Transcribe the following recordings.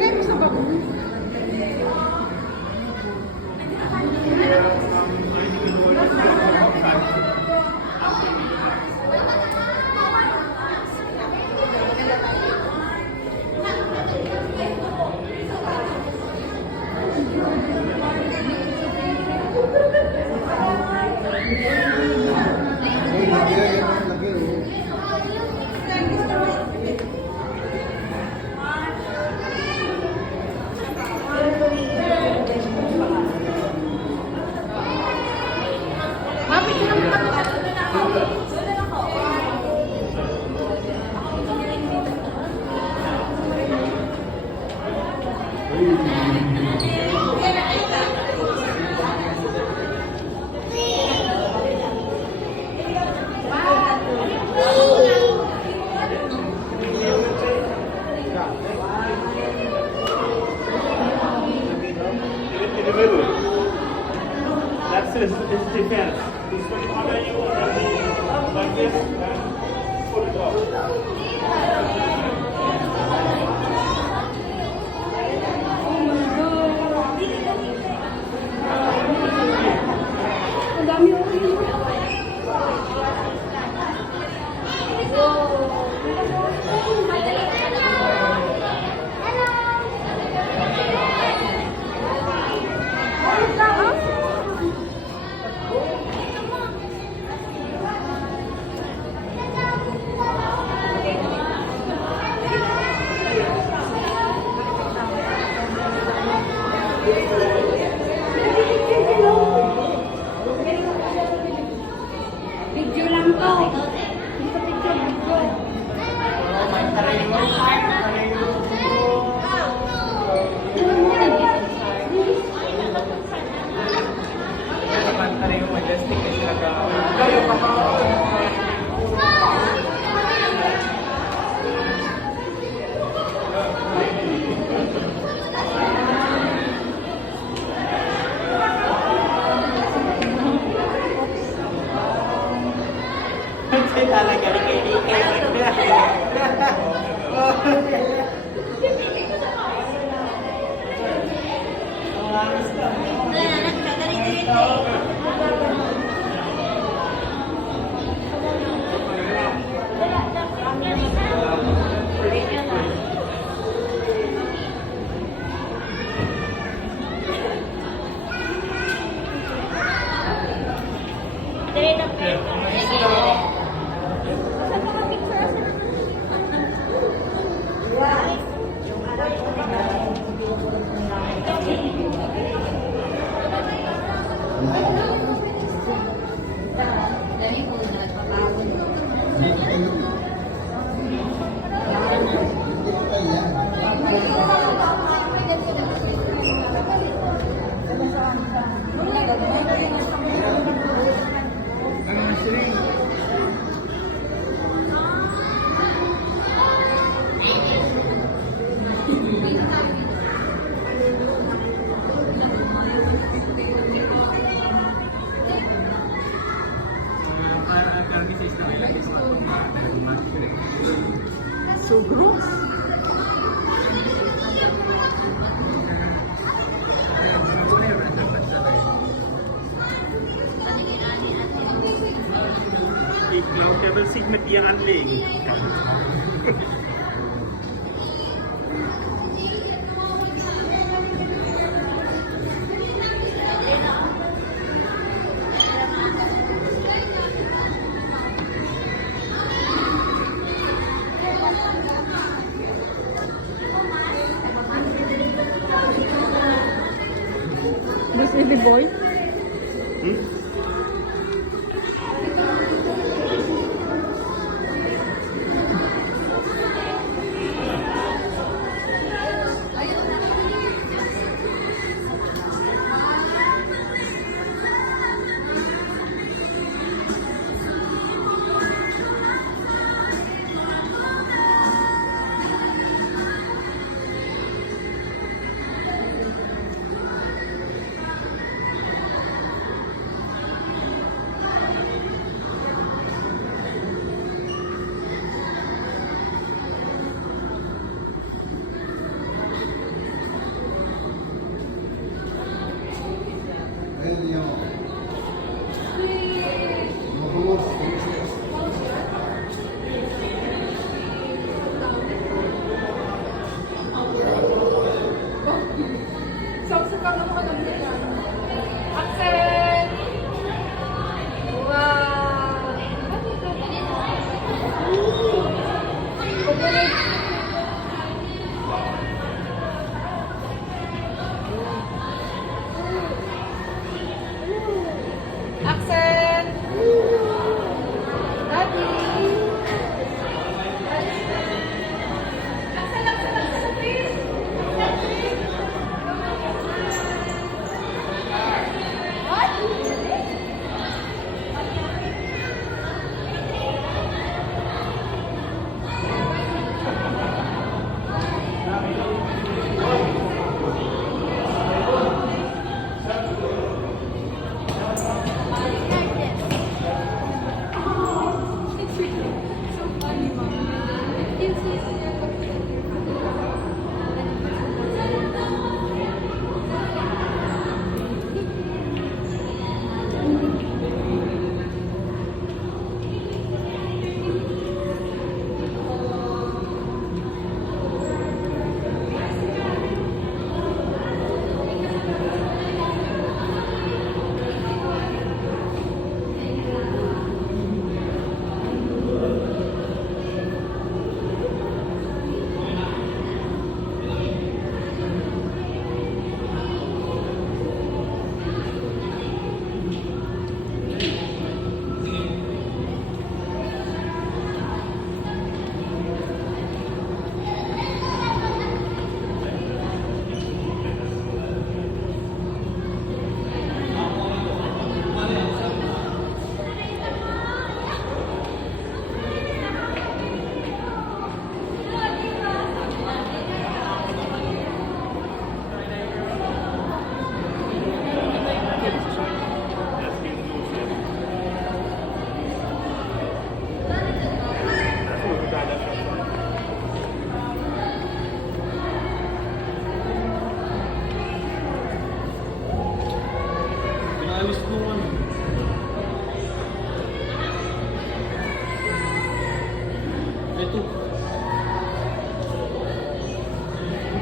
Lagay mo sa baboy. That's his defense. He's going to come at you like this and put it up. Ang dami yung video lang to. Hindi sa picture, video. Talaga, ikay-ikay. So gross. Ich glaube, der will sich mit dir anlegen. This baby boy.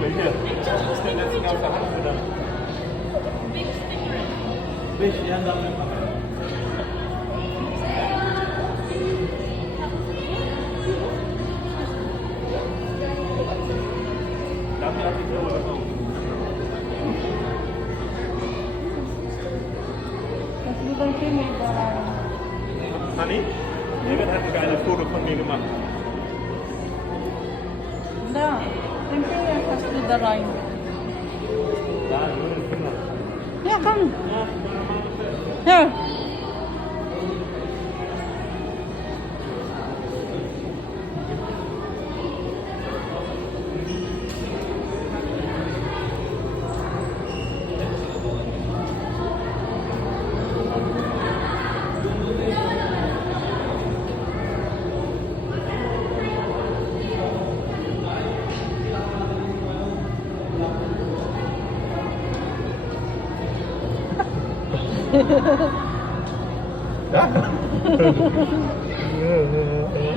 Welche? Was denn letzten aus der Hand wieder? Fisch, ja, damit machen. Dafür habe ich aber das auch. Das ist ein Film da. Honey, David hat ein geiles Foto von mir gemacht. Da, den Finger hast du da rein. Da, nur den Finger. Ja, komm. Ja, warte mal. Ja.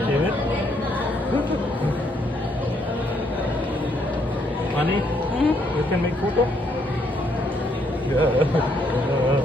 David? Honey, you can make photo? Yeah.